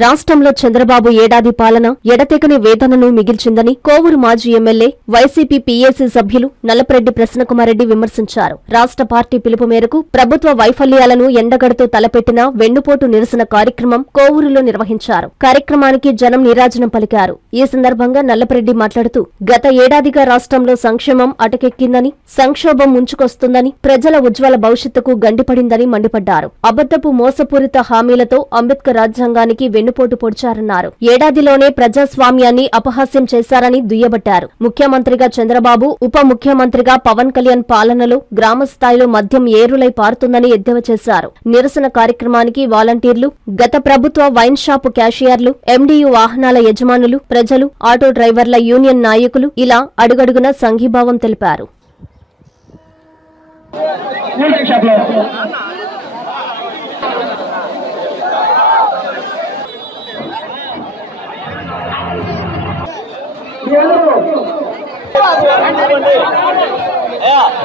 రాష్ట్రంలో చంద్రబాబు ఏడాది పాలన ఎడతెగని వేదనను మిగిల్చిందని కోవూరు మాజీ ఎమ్మెల్యే వైసీపీ పీఏసీ సభ్యులు నల్లపరెడ్డి ప్రసన్నకుమారెడ్డి విమర్శించారు. రాష్ట్ర పార్టీ పిలుపు మేరకు ప్రభుత్వ వైఫల్యాలను ఎండగడుతూ తలపెట్టిన వెన్నుపోటు నిరసన కార్యక్రమం కోవూరులో నిర్వహించారు. కార్యక్రమానికి జనం నీరాజనం పలికారు. ఈ సందర్భంగా నల్లపరెడ్డి మాట్లాడుతూ గత ఏడాదిగా రాష్ట్రంలో సంక్షేమం అటకెక్కిందని సంక్షోభం ముంచుకొస్తుందని ప్రజల ఉజ్వల భవిష్యత్తుకు గండిపడిందని మండిపడ్డారు. అబద్దపు మోసపూరిత హామీలతో అంబేద్కర్ రాజ్యాంగానికి వెన్నుపోటు పొడిచారన్నారు. ఏడాదిలోనే ప్రజాస్వామ్యాన్ని అపహాస్యం చేశారని దుయ్యబట్టారు. ముఖ్యమంత్రిగా చంద్రబాబు ఉప ముఖ్యమంత్రిగా పవన్ కళ్యాణ్ పాలనలో గ్రామ స్థాయిలో మద్యం ఏరులై పారుతుందని ఎద్దేవా చేశారు. నిరసన కార్యక్రమానికి వాలంటీర్లు గత ప్రభుత్వ వైన్ షాపు క్యాషియర్లు ఎండియు వాహనాల యజమానులు ప్రజలు ఆటో డ్రైవర్ల యూనియన్ నాయకులు ఇలా అడుగడుగున సంఘీభావం తెలిపారు. కూల్ షాప్లో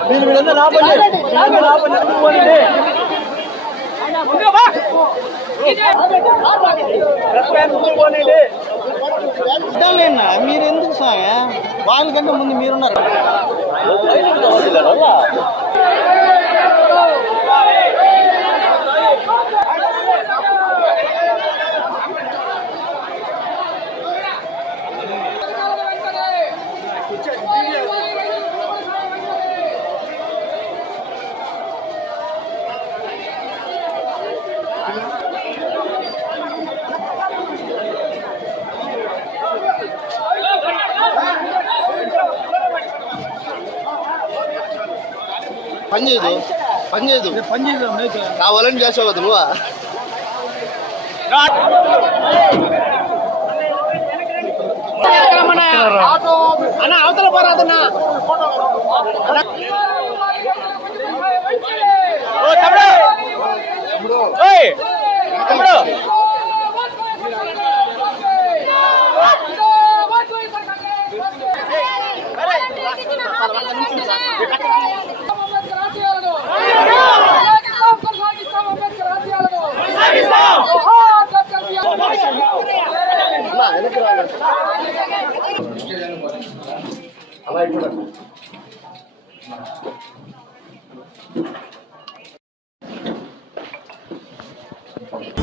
మీరు వీళ్ళందరూ రాబండి వీళ్ళందరూ రాబండి నువ్వు పోనండి. రెస్టారెంట్ ముందుకు పోనండి. ఇద్దాంలేనా మీరు ఎందుకు సాయ వాళ్ళకంటే ముందు మీరున్నారు పని చేయదు పని చేయదు పని చేద్దాం అయితే. కావాలని చేసావు నువ్వు? అన్న అవతల పోరాదన్నా తమ్ముడు. అలా తమ్ముడు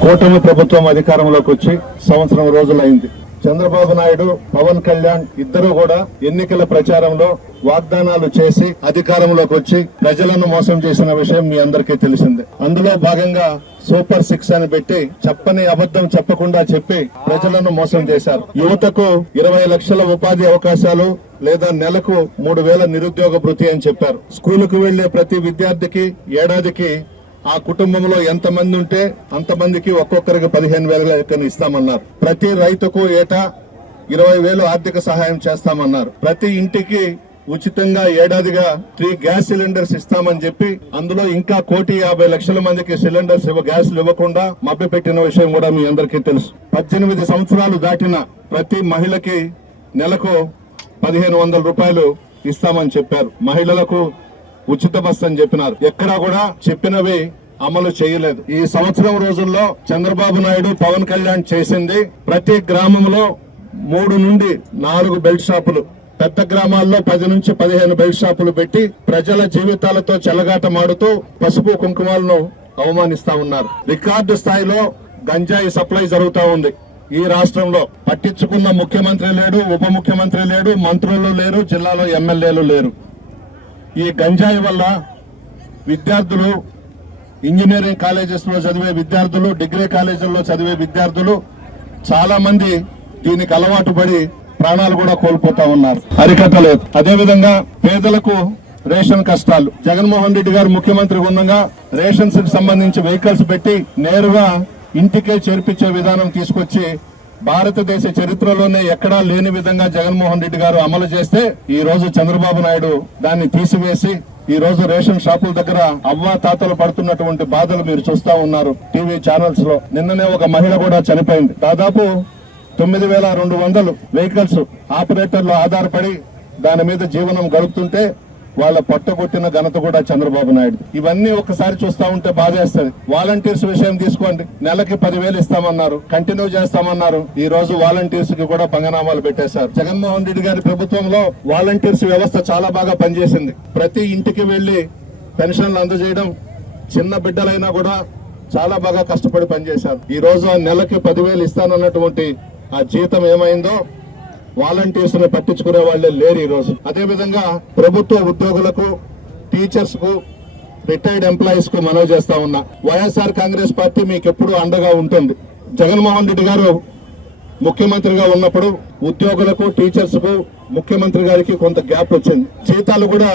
కూటమి ప్రభుత్వం అధికారంలోకి వచ్చి సంవత్సరం రోజులైంది. చంద్రబాబు నాయుడు పవన్ కళ్యాణ్ ఇద్దరు కూడా ఎన్నికల ప్రచారంలో వాగ్దానాలు చేసి అధికారంలోకి వచ్చి ప్రజలను మోసం చేసిన విషయం మీ అందరికీ తెలిసిందే. అందులో భాగంగా సూపర్ సిక్స్ అని పెట్టి చెప్పని అబద్ధం చెప్పకుండా చెప్పి ప్రజలను మోసం చేశారు. యువతకు ఇరవై లక్షల ఉపాధి అవకాశాలు లేదా నెలకు మూడు వేల నిరుద్యోగ భృతి అని చెప్పారు. స్కూలుకు వెళ్ళే ప్రతి విద్యార్థికి ఏడాదికి ఆ కుటుంబంలో ఎంతమంది ఉంటే అంతమందికి ఒక్కొక్కరికి పదిహేను వేల లెక్కన ఇస్తామన్నారు. ప్రతి రైతుకు ఏటా ఇరవై వేలు ఆర్థిక సహాయం చేస్తామన్నారు. ప్రతి ఇంటికి ఉచితంగా ఏడాదిగా త్రీ గ్యాస్ సిలిండర్స్ ఇస్తామని చెప్పి అందులో ఇంకా కోటి యాభై లక్షల మందికి సిలిండర్స్ ఇవ్వ గ్యాస్లు ఇవ్వకుండా మభ్యపెట్టిన విషయం కూడా మీ అందరికీ తెలుసు. పద్దెనిమిది సంవత్సరాలు దాటిన ప్రతి మహిళకి నెలకు పదిహేను వందల రూపాయలు ఇస్తామని చెప్పారు. మహిళలకు ఉచిత బస్ అని చెప్పినారు. ఎక్కడా కూడా చెప్పినవి అమలు చేయలేదు. ఈ సంవత్సరం రోజుల్లో చంద్రబాబు నాయుడు పవన్ కళ్యాణ్ చేసింది ప్రతి గ్రామంలో మూడు నుండి నాలుగు బెల్ట్ షాపులు. పెద్ద గ్రామాల్లో పది నుంచి పదిహేను బెల్ట్ షాపులు పెట్టి ప్రజల జీవితాలతో చెలగాటమాడుతూ పసుపు కుంకుమాలను అవమానిస్తా ఉన్నారు. రికార్డు స్థాయిలో గంజాయి సప్లై జరుగుతూ ఉంది. ఈ రాష్ట్రంలో పట్టించుకున్న ముఖ్యమంత్రి లేడు ఉప ముఖ్యమంత్రి లేడు మంత్రులు లేరు జిల్లాలో ఎమ్మెల్యేలు లేరు. ఈ గంజాయి వల్ల విద్యార్థులు ఇంజనీరింగ్ కాలేజెస్లో చదివే విద్యార్థులు డిగ్రీ కాలేజీల్లో చదివే విద్యార్థులు చాలామంది దీనికి అలవాటు పడి ప్రాణాలు కూడా కోల్పోతా ఉన్నారు. అరికట్టలేదు అదేవిధంగా పేదలకు రేషన్ కష్టాలు. జగన్మోహన్ రెడ్డి గారు ముఖ్యమంత్రి ఉండగా రేషన్స్ సంబంధించి వెహికల్స్ పెట్టి నేరుగా ఇంటికే చేర్పించే విధానం తీసుకొచ్చి భారతదేశ చరిత్రలోనే ఎక్కడా లేని విధంగా జగన్మోహన్ రెడ్డి గారు అమలు చేస్తే ఈ రోజు చంద్రబాబు నాయుడు దాన్ని తీసివేసి ఈ రోజు రేషన్ షాపుల దగ్గర అవ్వా తాతలు పడుతున్నటువంటి బాధలు మీరు చూస్తా ఉన్నారు టీవీ ఛానల్స్లో నిన్ననే ఒక మహిళ కూడా చనిపోయింది. దాదాపు తొమ్మిది వేల రెండు వందలు వెహికల్స్ ఆపరేటర్లు ఆధారపడి దాని మీద జీవనం గడుపుతుంటే వాళ్ళ పట్టగొట్టిన ఘనత కూడా చంద్రబాబు నాయుడు. ఇవన్నీ ఒకసారి చూస్తా ఉంటే బాధేస్తుంది. వాలంటీర్స్ విషయం తీసుకోండి. నెలకి పదివేలు ఇస్తామన్నారు. కంటిన్యూ చేస్తామన్నారు. ఈ రోజు వాలంటీర్స్కి కూడా పంగనామాలు పెట్టేశారు. జగన్మోహన్ రెడ్డి గారి ప్రభుత్వంలో వాలంటీర్స్ వ్యవస్థ చాలా బాగా పనిచేసింది. ప్రతి ఇంటికి వెళ్ళి పెన్షన్లు అందజేయడం చిన్న బిడ్డలైనా కూడా చాలా బాగా కష్టపడి పనిచేశారు. ఈ రోజు ఆ నెలకి పదివేలు ఇస్తానన్నటువంటి ఆ జీతం ఏమైందో వాలంటీర్స్ని పట్టించుకునే వాళ్ళే లేరు ఈ రోజు. అదే విధంగా ప్రభుత్వ ఉద్యోగులకు టీచర్స్కు రిటైర్డ్ ఎంప్లాయీస్కు మనవి చేస్తా ఉన్నా. వైఎస్ఆర్ కాంగ్రెస్ పార్టీ మీకు ఎప్పుడు అండగా ఉంటుంది. జగన్మోహన్ రెడ్డి గారు ముఖ్యమంత్రిగా ఉన్నప్పుడు ఉద్యోగులకు టీచర్స్కు ముఖ్యమంత్రి గారికి కొంత గ్యాప్ వచ్చింది. జీతాలు కూడా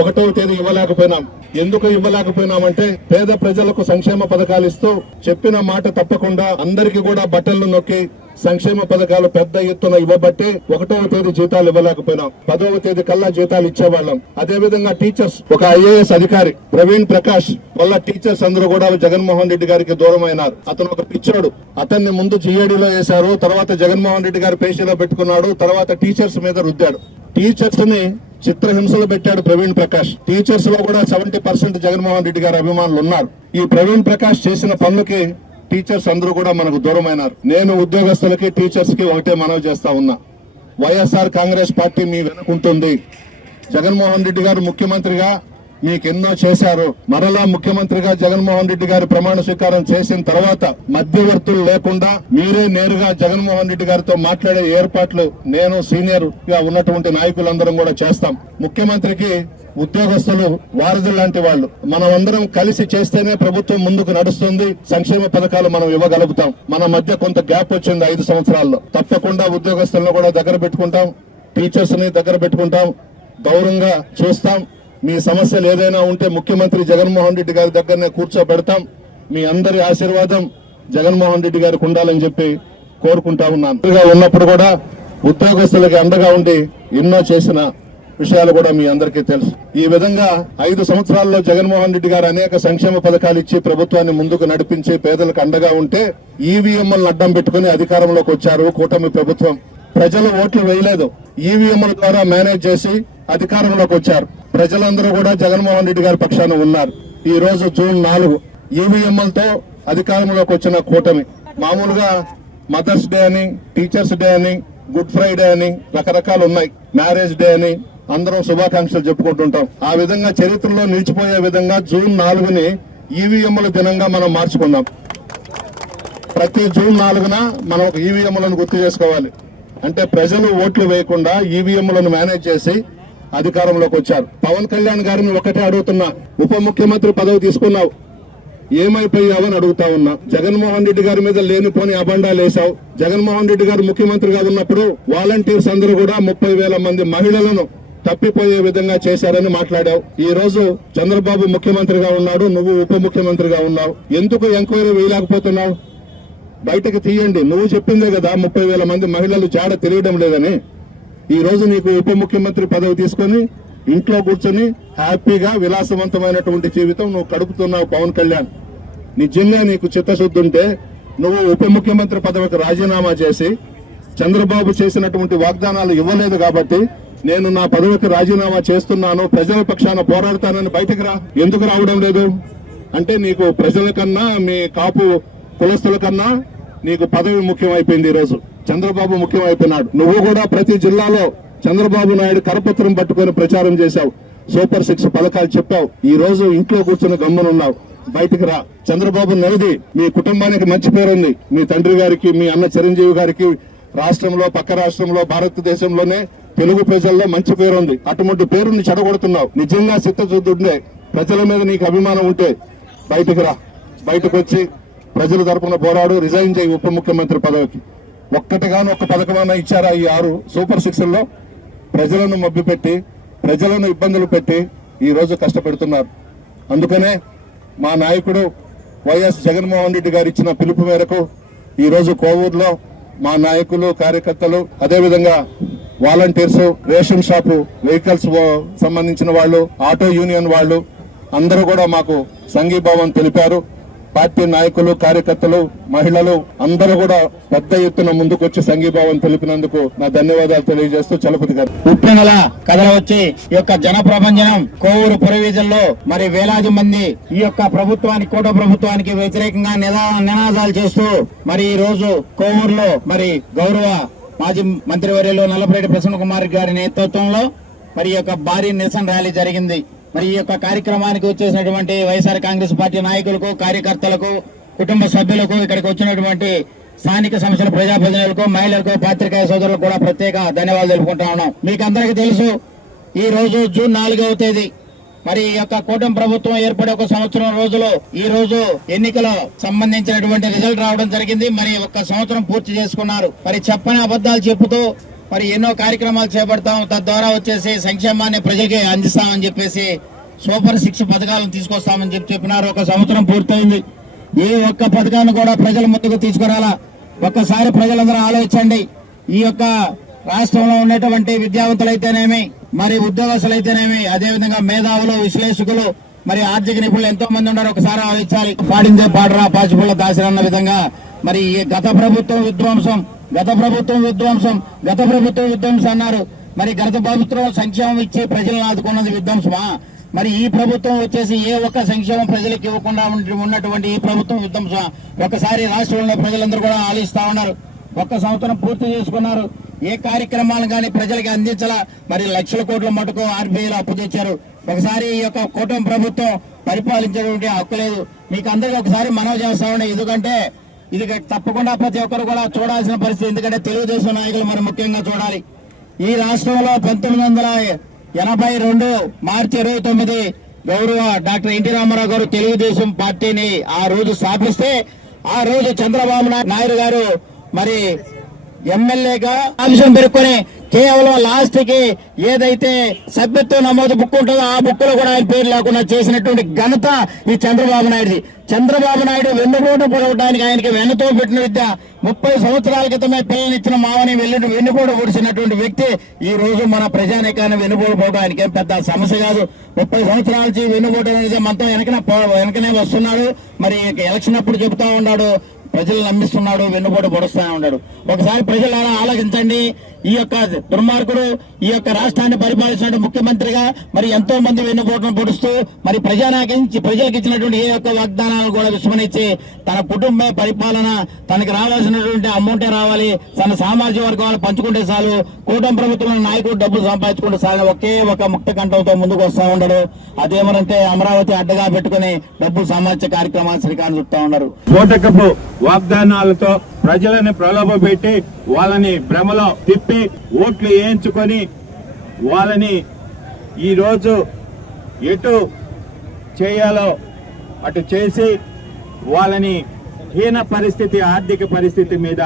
ఒకటవ తేదీ ఇవ్వలేకపోయినాం. ఎందుకు ఇవ్వలేకపోయినామంటే పేద ప్రజలకు సంక్షేమ పథకాలు ఇస్తూ చెప్పిన మాట తప్పకుండా అందరికీ కూడా బట్టలు నొక్కి సంక్షేమ పథకాలు పెద్ద ఎత్తున ఇవ్వబట్టే ఒకటవ తేదీ జీతాలు ఇవ్వలేకపోయినాం. పదవ తేదీ కల్లా జీతాలు ఇచ్చేవాళ్ళం. అదే విధంగా టీచర్స్ ఒక ఐఏఎస్ అధికారి ప్రవీణ్ ప్రకాష్ వల్ల టీచర్స్ అందరూ కూడా జగన్మోహన్ రెడ్డి గారికి దూరం అయినారు అతను ఒక పిచ్చోడు. అతన్ని ముందు జీఏడీలో వేశారు. తర్వాత జగన్మోహన్ రెడ్డి గారు పేషీలో పెట్టుకున్నాడు. తర్వాత టీచర్స్ మీద రుద్దాడు. టీచర్స్ని చిత్రహింసలు పెట్టాడు ప్రవీణ్ ప్రకాష్. టీచర్స్లో కూడా సెవెంటీ పర్సెంట్ జగన్మోహన్ రెడ్డి గారి అభిమానులు ఉన్నారు. ఈ ప్రవీణ్ ప్రకాష్ చేసిన పనులకి టీచర్స్ అందరూ కూడా మనకు దూరమైనారు. నేను ఉద్యోగస్తులకి టీచర్స్కి ఒకటే మనవి చేస్తా ఉన్నా. వైఎస్ఆర్ కాంగ్రెస్ పార్టీ మీ వెనుకుంటుంది. జగన్మోహన్ రెడ్డి గారు ముఖ్యమంత్రిగా మీకు ఎన్నో చేశారు. మరలా ముఖ్యమంత్రిగా జగన్మోహన్ రెడ్డి గారి ప్రమాణ స్వీకారం చేసిన తర్వాత మధ్యవర్తులు లేకుండా మీరే నేరుగా జగన్మోహన్ రెడ్డి గారితో మాట్లాడే ఏర్పాట్లు నేను సీనియర్గా ఉన్నటువంటి నాయకులందరం కూడా చేస్తాం. ముఖ్యమంత్రికి ఉద్యోగస్తులు వారధులు లాంటి వాళ్ళు. మనం అందరం కలిసి చేస్తేనే ప్రభుత్వం ముందుకు నడుస్తుంది. సంక్షేమ పథకాలు మనం ఇవ్వగలుగుతాం. మన మధ్య కొంత గ్యాప్ వచ్చింది ఐదు సంవత్సరాల్లో. తప్పకుండా ఉద్యోగస్తులను కూడా దగ్గర పెట్టుకుంటాం. టీచర్స్ని దగ్గర పెట్టుకుంటాం. గౌరవంగా చూస్తాం. మీ సమస్యలు ఏదైనా ఉంటే ముఖ్యమంత్రి జగన్మోహన్ రెడ్డి గారి దగ్గరనే కూర్చోబెడతాం. మీ అందరి ఆశీర్వాదం జగన్మోహన్ రెడ్డి గారికి ఉండాలని చెప్పి కోరుకుంటా ఉన్నాను. ఉన్నప్పుడు కూడా ఉద్యోగస్తులకి అండగా ఉండి ఎన్నో చేసిన విషయాలు కూడా మీ అందరికీ తెలుసు. ఈ విధంగా ఐదు సంవత్సరాల్లో జగన్మోహన్ రెడ్డి గారు అనేక సంక్షేమ పథకాలు ఇచ్చి ప్రభుత్వాన్ని ముందుకు నడిపించి పేదలకు అండగా ఉంటే ఈవీఎంలను అడ్డం పెట్టుకుని అధికారంలోకి వచ్చారు కూటమి ప్రభుత్వం. ప్రజలు ఓట్లు వేయలేదు. ఈవీఎంల ద్వారా మేనేజ్ చేసి అధికారంలోకి వచ్చారు. ప్రజలందరూ కూడా జగన్మోహన్ రెడ్డి గారి పక్షాన ఉన్నారు. ఈ రోజు జూన్ నాలుగు ఈవీఎంలతో అధికారంలోకి వచ్చిన కూటమి. మామూలుగా మదర్స్ డే అని టీచర్స్ డే అని గుడ్ ఫ్రైడే అని రకరకాలు ఉన్నాయి. మ్యారేజ్ డే అని అందరం శుభాకాంక్షలు చెప్పుకుంటుంటాం. ఆ విధంగా చరిత్రలో నిలిచిపోయే విధంగా జూన్ నాలుగుని ఈవీఎంల దినంగా మనం మార్చుకుందాం. ప్రతి జూన్ నాలుగున మనం ఒక ఈవీఎంలను గుర్తు చేసుకోవాలి. అంటే ప్రజలు ఓట్లు వేయకుండా ఈవీఎంలను మేనేజ్ చేసి అధికారంలోకి వచ్చారు. పవన్ కళ్యాణ్ గారిని ఒకటే అడుగుతున్నా. ఉప ముఖ్యమంత్రి పదవి తీసుకున్నావు. ఏమైపోయావని అడుగుతా ఉన్నా. జగన్మోహన్ రెడ్డి గారి మీద లేనిపోని అబండాలు వేశావు. జగన్మోహన్ రెడ్డి గారు ముఖ్యమంత్రిగా ఉన్నప్పుడు వాలంటీర్స్ అందరూ కూడా ముప్పై వేల మంది మహిళలను తప్పిపోయే విధంగా చేశారని మాట్లాడావు. ఈ రోజు చంద్రబాబు ముఖ్యమంత్రిగా ఉన్నాడు నువ్వు ఉప ముఖ్యమంత్రిగా ఉన్నావు. ఎందుకు ఎంక్వైరీ వేయలేకపోతున్నావు? బయటకు తీయండి. నువ్వు చెప్పిందే కదా ముప్పై వేల మంది మహిళలు జాడ తెలియడం లేదని. ఈ రోజు నీకు ఉప ముఖ్యమంత్రి పదవి తీసుకొని ఇంట్లో కూర్చొని హ్యాపీగా విలాసవంతమైనటువంటి జీవితం నువ్వు గడుపుతున్నావు పవన్ కళ్యాణ్. నిజంగా నీకు చిత్తశుద్ధి ఉంటే నువ్వు ఉప ముఖ్యమంత్రి పదవికి రాజీనామా చేసి చంద్రబాబు చేసినటువంటి వాగ్దానాలు ఇవ్వలేదు కాబట్టి నేను నా పదవికి రాజీనామా చేస్తున్నాను ప్రజల పక్షాన పోరాడతానని బయటకు రా. ఎందుకు రావడం లేదు? అంటే నీకు ప్రజల కన్నా మీ కాపు కులస్తుల కన్నా నీకు పదవి ముఖ్యమైపోయింది ఈరోజు చంద్రబాబు చంద్రబాబు ముఖ్యమైపోయినాడు. నువ్వు కూడా ప్రతి జిల్లాలో చంద్రబాబు నాయుడు కరపత్రం పట్టుకొని ప్రచారం చేశావు. సూపర్ సిక్స్ పథకాలు చెప్పావు. ఈ రోజు ఇంట్లో కూర్చొని గమ్మునున్నావు. బయటికి రా. చంద్రబాబు నవ్వుది మీ కుటుంబానికి మంచి పేరు ఉంది. మీ తండ్రి గారికి మీ అన్న చిరంజీవి గారికి రాష్ట్రంలో పక్క రాష్ట్రంలో భారతదేశంలోనే తెలుగు ప్రజల్లో మంచి పేరుంది అటువంటి పేరుని చెడగొడుతున్నావు. నిజంగా చిత్తశుద్ధి ప్రజల మీద నీకు అభిమానం ఉంటే బయటకు రా. బయటకు వచ్చి ప్రజల తరపున పోరాడు. రిజైన్ చేయి ఉప ముఖ్యమంత్రి పదవికి. ఒక్కటిగాను ఒక్క పథకమన్నా ఇచ్చారా ఈ ఆరు సూపర్ సిక్స్లో? ప్రజలను మభ్యపెట్టి ప్రజలను ఇబ్బందులు పెట్టి ఈరోజు కష్టపెడుతున్నారు. అందుకనే మా నాయకుడు వైఎస్ జగన్మోహన్ రెడ్డి గారు ఇచ్చిన పిలుపు మేరకు ఈరోజు కోవూరులో మా నాయకులు కార్యకర్తలు అదేవిధంగా వాలంటీర్స్ రేషన్ షాపు వెహికల్స్ సంబంధించిన వాళ్ళు ఆటో యూనియన్ వాళ్ళు అందరూ కూడా మాకు సంఘీభావం తెలిపారు. పార్టీ నాయకులు కార్యకర్తలు మహిళలు అందరూ కూడా పెద్ద ఎత్తున ముందుకొచ్చి సంఘీభావం తెలిపినందుకు నా ధన్యవాదాలు తెలియజేస్తూ చలపతి గారు. ఉప్పెనల కథల వచ్చి ఈ యొక్క జన ప్రభంజనం కోవూరు పురవీధుల్లో మరి వేలాది మంది ఈ యొక్క ప్రభుత్వానికి కోట ప్రభుత్వానికి వ్యతిరేకంగా నినాదాలు చేస్తూ మరి ఈ రోజు కోవూరులో మరి గౌరవ మాజీ మంత్రివర్యులు నల్లపరెడ్డి ప్రసన్న కుమార్ గారి నేతృత్వంలో మరి యొక్క భారీ నిరసన ర్యాలీ జరిగింది. మరి ఈ యొక్క కార్యక్రమానికి వచ్చేసినటువంటి వైఎస్ఆర్ కాంగ్రెస్ పార్టీ నాయకులకు కార్యకర్తలకు కుటుంబ సభ్యులకు ఇక్కడికి వచ్చినటువంటి స్థానిక సంస్థల ప్రజాప్రతినిధులకు మహిళలకు పాత్రికేయ సోదరులకు కూడా ప్రత్యేక ధన్యవాదాలు తెలుపుకుంటా ఉన్నాం. మీకు అందరికీ తెలుసు ఈ రోజు జూన్ నాలుగవ తేదీ. మరి ఈ యొక్క కూటమి ప్రభుత్వం ఏర్పడే ఒక సంవత్సరం రోజులు ఈ రోజు ఎన్నికల సంబంధించినటువంటి రిజల్ట్ రావడం జరిగింది. మరి ఒక సంవత్సరం పూర్తి చేసుకున్నారు. మరి చెప్పని అబద్ధాలు చెప్పుతూ మరి ఎన్నో కార్యక్రమాలు చేపడతాం. తద్వారా వచ్చేసి సంక్షేమాన్ని ప్రజలకి అందిస్తామని చెప్పేసి సూపర్ శిక్ష పథకాలను తీసుకొస్తామని చెప్పి చెప్పినారు. ఒక సంవత్సరం పూర్తయింది. ఏ ఒక్క పథకాన్ని కూడా ప్రజల ముందుకు తీసుకురాలా. ఒక్కసారి ప్రజలందరూ ఆలోచించండి. ఈ యొక్క రాష్ట్రంలో ఉన్నటువంటి విద్యావంతులైతేనేమి మరి ఉద్యోగస్తులైతేనేమి అదేవిధంగా మేధావులు విశ్లేషకులు మరి ఆర్థిక నిపుణులు ఎంతో మంది ఉన్నారు ఒకసారి ఆలోచించాలి. పాడిందే పాడరా పాచిపుల్ల దాసిరన్న విధంగా. మరి గత ప్రభుత్వం విధ్వంసం గత ప్రభుత్వం విధ్వంసం గత ప్రభుత్వం విధ్వంసం అన్నారు. మరి గత ప్రభుత్వం సంక్షేమం ఇచ్చి ప్రజలను ఆదుకున్నది విధ్వంసమా? మరి ఈ ప్రభుత్వం వచ్చేసి ఏ ఒక్క సంక్షేమం ప్రజలకు ఇవ్వకుండా ఉన్నటువంటి ఈ ప్రభుత్వం విధ్వంసమా? ఒకసారి రాష్ట్రంలో ప్రజలందరూ కూడా ఆలోచిస్తా ఉన్నారు. ఒక్క సంవత్సరం పూర్తి చేసుకున్నారు. ఏ కార్యక్రమాలు కానీ ప్రజలకి అందించలా? మరి లక్షల కోట్ల మటుకు ఆర్బీఐలో అప్పు తెచ్చారు. ఒకసారి ఈ యొక్క కూటమి ప్రభుత్వం పరిపాలించేటువంటి హక్కు లేదు. మీకు అందరికీ ఒకసారి మనవి చేస్తా ఉన్నాయి ఎందుకంటే ఇది తప్పకుండా ప్రతి ఒక్కరు కూడా చూడాల్సిన పరిస్థితి. ఎందుకంటే తెలుగుదేశం నాయకులు మరి ముఖ్యంగా చూడాలి. ఈ రాష్ట్రంలో పంతొమ్మిది వందల ఎనభై రెండు మార్చి ఇరవై తొమ్మిది గౌరవ డాక్టర్ ఎన్టీ రామారావు గారు తెలుగుదేశం పార్టీని ఆ రోజు స్థాపిస్తే ఆ రోజు చంద్రబాబు నాయుడు గారు మరి ఎమ్మెల్యేగా అంశం పెరుక్కొని కేవలం లాస్ట్కి ఏదైతే సభ్యత్వ నమోదు బుక్ ఉంటుందో ఆ బుక్లో కూడా ఆయన పేరు లేకుండా చేసినటువంటి ఘనత ఈ చంద్రబాబు నాయుడుది. చంద్రబాబు నాయుడు వెన్నుపోటు పొడవడానికి ఆయనకి వెన్నుతో పెట్టిన విద్య ముప్పై సంవత్సరాల క్రితమే పిల్లనిచ్చిన మామని వెళ్ళి వెన్నుపోటు పొడిచినటువంటి వ్యక్తి ఈ రోజు మన ప్రజానికాన్ని వెన్నుపోటు పోవడం ఆయనకి ఏం పెద్ద సమస్య కాదు. ముప్పై సంవత్సరాల నుంచి వెన్నుపోటు అనేది మనతో వెనకనే పో- వెనకనే వస్తున్నాడు. మరి ఎలక్షన్ అప్పుడు చెబుతా ఉన్నాడు. ప్రజలు నమ్మిస్తున్నాడు వెన్నుపోటు పొడుస్తూనే ఉన్నాడు. ఒకసారి ప్రజలు ఆలోచించండి. ఈ యొక్క దుర్మార్గుడు ఈ యొక్క రాష్ట్రాన్ని పరిపాలించిన ముఖ్యమంత్రిగా మరి ఎంతో మంది వెన్నుపోటును పొడుస్తూ మరి ప్రజానాకించి ప్రజలకు ఇచ్చినటువంటి ఏ యొక్క వాగ్దానాలను కూడా విస్మరించి తన కుటుంబ పరిపాలన తనకి రావాల్సినటువంటి అమౌంటే రావాలి తన సామాజిక వర్గాలు పంచుకుంటే చాలు కూటమి ప్రభుత్వం నాయకుడు డబ్బులు సంపాదించుకుంటే చాలు ఒకే ఒక ముక్త కంఠంతో ముందుకు వస్తూ ఉండడు. అదేమనంటే అమరావతి అడ్డగా పెట్టుకుని డబ్బులు సామాజిక కార్యక్రమాలు శ్రీకారం చుడతా ఉన్నారు వాగ్దానాలతో ప్రజలను ప్రలోభపెట్టి వాళ్ళని భ్రమలో తిప్పి ఓట్లు వేయించుకొని వాళ్ళని ఈ రోజు ఎటు చేయాలో అటు చేసి వాళ్ళని హీన పరిస్థితి ఆర్థిక పరిస్థితి మీద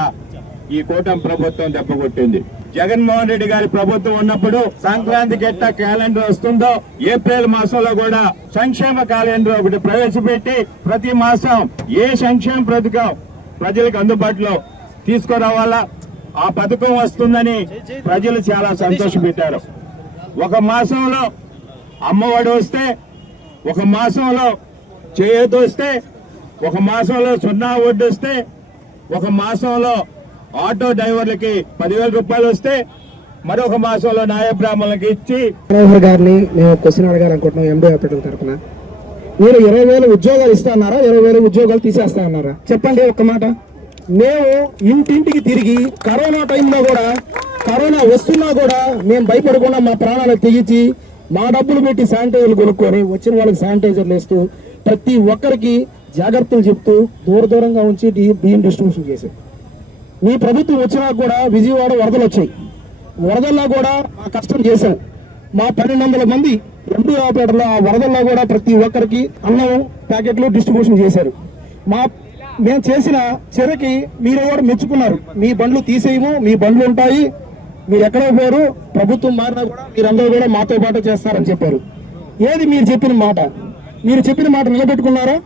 ఈ కూటమి ప్రభుత్వం దెబ్బకొట్టింది. జగన్మోహన్ రెడ్డి గారి ప్రభుత్వం ఉన్నప్పుడు సంక్రాంతికి ఎట్లా క్యాలెండర్ వస్తుందో ఏప్రిల్ మాసంలో కూడా సంక్షేమ క్యాలెండర్ ఒకటి ప్రవేశపెట్టి ప్రతి మాసం ఏ సంక్షేమ పథకం ప్రజలకు అందుబాటులో తీసుకురావాలా? ఆ పథకం వస్తుందని ప్రజలు చాలా సంతోషపెట్టారు ఒక మాసంలో అమ్మఒడి వస్తే ఒక మాసంలో చేయత వస్తే ఒక మాసంలో సున్నా వడ్డీ వస్తే ఒక మాసంలో ఆటో డ్రైవర్లకి పదివేల రూపాయలు వస్తే మరొక మాసంలో న్యాయ బ్రాహ్మణులకి ఇచ్చి మనోహర్ గారిని మేము క్వశ్చన్ అడగాలనుకుంటున్నాం ఎండి అతడు తరఫున మీరు ఇరవై వేల ఉద్యోగాలు ఇస్తా అన్నారా? ఇరవై వేల ఉద్యోగాలు తీసేస్తా అన్నారా? చెప్పండి ఒక్క మాట. మేము ఇంటింటికి తిరిగి కరోనా టైంలో కూడా కరోనా వస్తున్నా కూడా మేము భయపడకుండా మా ప్రాణాలు తెగించి మా డబ్బులు పెట్టి శానిటైజర్లు కొనుక్కొని వచ్చిన వాళ్ళకి శానిటైజర్లు వేస్తూ ప్రతి ఒక్కరికి జాగ్రత్తలు చెప్తూ దూర దూరంగా ఉంచి డి- బియ్యం డిస్ట్రిబ్యూషన్ చేశాం. మీ ప్రభుత్వం వచ్చినా కూడా విజయవాడ వరదలు వచ్చాయి. వరదల్లో కూడా మా కష్టం చేశాం. మా పన్నెండు వందల మంది రెండు ఆపరేటర్లు ఆ వరదల్లో కూడా ప్రతి ఒక్కరికి అన్నం ప్యాకెట్లు డిస్ట్రిబ్యూషన్ చేశారు. మా మేము చేసిన చర్యకి మీరు కూడా మెచ్చుకున్నారు. మీ బండ్లు తీసేయము మీ బండ్లు ఉంటాయి. మీరు ఎక్కడ పోరు ప్రభుత్వం మారినా కూడా మీరందరూ కూడా మాతో పాటు చేస్తారని చెప్పారు. ఏది మీరు చెప్పిన మాట? మీరు చెప్పిన మాట నిలబెట్టుకున్నారా?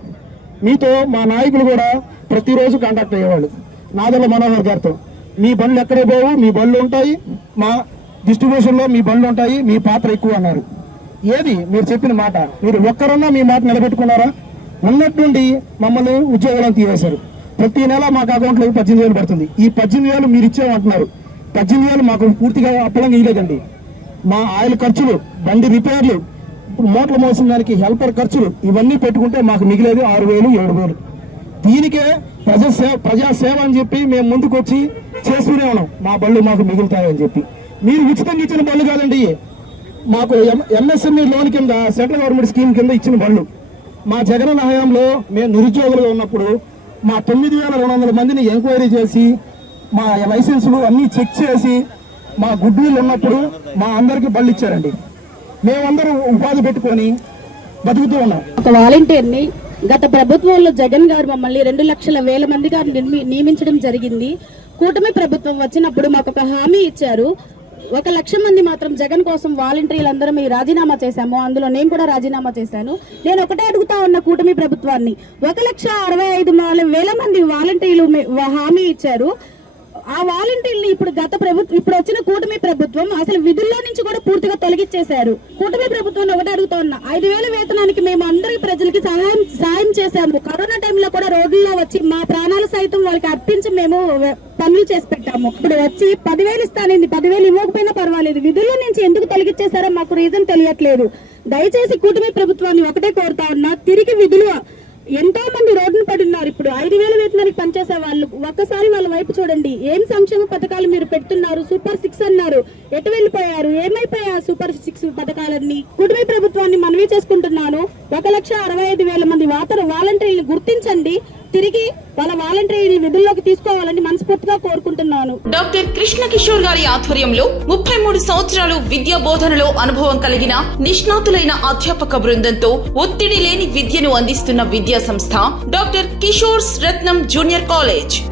మీతో మా నాయకులు కూడా ప్రతిరోజు కాంటాక్ట్ అయ్యేవాళ్ళు. నాదల మనోహర్ గారితో. మీ బండ్లు ఎక్కడ పోవు మీ బండ్లు ఉంటాయి. మా డిస్ట్రిబ్యూషన్లో మీ బండ్లు ఉంటాయి మీ పాత్ర ఎక్కువ అన్నారు. ఏది మీరు చెప్పిన మాట? మీరు ఒక్కరన్నా మీ మాట నిలబెట్టుకున్నారా? ఉన్నట్టుండి మమ్మల్ని ఉద్యోగాలను తీసేశారు. ప్రతి నెల మాకు అకౌంట్లో పద్దెనిమిది వేలు పడుతుంది. ఈ పద్దెనిమిది వేలు మీరు ఇచ్చామంటున్నారు. పద్దెనిమిది వేలు మాకు పూర్తిగా అప్పడం ఇవ్వలేదండి మా ఆయిల్ ఖర్చులు బండి రిపేర్లు ఇప్పుడు మోటార్ మోసిన దానికి హెల్పర్ ఖర్చులు ఇవన్నీ పెట్టుకుంటే మాకు మిగిలేదు ఆరు వేలు ఏడు వేలు. దీనికే ప్రజా సేవ ప్రజా సేవ అని చెప్పి మేము ముందుకు వచ్చి చేస్తూనే ఉన్నాం. మా బళ్ళు మాకు మిగులుతాయని చెప్పి. మీరు ఉచితంగా ఇచ్చిన బళ్ళు కాదండి. మాకు ఎంఎస్ఎంఈ లోన్ కింద సెంట్రల్ గవర్నమెంట్ స్కీమ్ కింద ఇచ్చిన బళ్ళు. మా జగన్ హయాంలో మేము నిరుద్యోగులుగా ఉన్నప్పుడు మా తొమ్మిది వేల రెండు వందల మందిని ఎంక్వైరీ చేసి మా లైసెన్సులు అన్నీ చెక్ చేసి మా గుడ్ విల్ ఉన్నప్పుడు మా అందరికి బళ్ళు ఇచ్చారండి. మేమందరం ఉపాధి పెట్టుకొని బతుకుతూ ఉన్నాం. ఒక వాలంటీర్ని గత ప్రభుత్వంలో జగన్ గారు మమ్మల్ని రెండు లక్షల వేల మందిగా నిర్మి- నియమించడం జరిగింది. కూటమి ప్రభుత్వం వచ్చినప్పుడు మాకు ఒక హామీ ఇచ్చారు. ఒక లక్ష మంది మాత్రం జగన్ కోసం వాలంటీర్లందరం ఈ రాజీనామా చేశాము. అందులో నేను కూడా రాజీనామా చేశాను. నేను ఒకటే అడుగుతా ఉన్న కూటమి ప్రభుత్వాన్ని. ఒక లక్ష అరవై ఐదు వేల మంది వాలంటీర్లు హామీ ఇచ్చారు. ఆ వాలంటీర్ని ఇప్పుడు గత ప్రభుత్వం ఇప్పుడు వచ్చిన కూటమి ప్రభుత్వం అసలు విధుల్లో నుంచి కూడా పూర్తిగా తొలగించేశారు కూటమి ప్రభుత్వం ఒకటి అడుగుతా ఉన్నా ఐదు వేల వేతనానికి మేము అందరి ప్రజలకి సహాయం సహాయం చేశాము. కరోనా టైంలో కూడా రోడ్లలో వచ్చి మా ప్రాణాలు సైతం వాళ్ళకి అర్పించి మేము పనులు చేసి పెట్టాము. ఇప్పుడు వచ్చి పదివేలు ఇస్తానండి పదివేలు ఇవ్వకపోయినా పర్వాలేదు. విధుల్లో నుంచి ఎందుకు తొలగించేశారో మాకు రీజన్ తెలియట్లేదు. దయచేసి కూటమి ప్రభుత్వాన్ని ఒకటే కోరుతా ఉన్నా తిరిగి విధులు ఎంతో మంది రోడ్డును పడి ఉన్నారు. ఇప్పుడు ఐదు వేల వేతనానికి పనిచేసే వాళ్ళు ఒక్కసారి వాళ్ళ వైపు చూడండి. ఏం సంక్షేమ పథకాలు మీరు పెడుతున్నారు? సూపర్ సిక్స్ అన్నారు. ఎటు వెళ్ళిపోయారు? ఏమైపోయారు సూపర్ సిక్స్ పథకాలన్నీ? కుటుంబ ప్రభుత్వాన్ని మనవి చేసుకుంటున్నాను. ఒక లక్ష అరవై ఐదు వేల మంది వాతర వాలంటీర్లు గుర్తించండి. తిరిగి వాళ్ళ వాలంటీర్లు విధుల్లోకి తీసుకోవాలని మనస్ఫూర్తిగా కోరుకుంటున్నాను. డాక్టర్ కృష్ణ కిషోర్ గారి ఆధ్వర్యంలో ముప్పై మూడు సంవత్సరాలు విద్యా బోధనలో అనుభవం కలిగిన నిష్ణాతులైన అధ్యాపక బృందంతో ఒత్తిడి లేని విద్యను అందిస్తున్న విద్యా సంస్థ doctor Kishore's Ratnam junior college.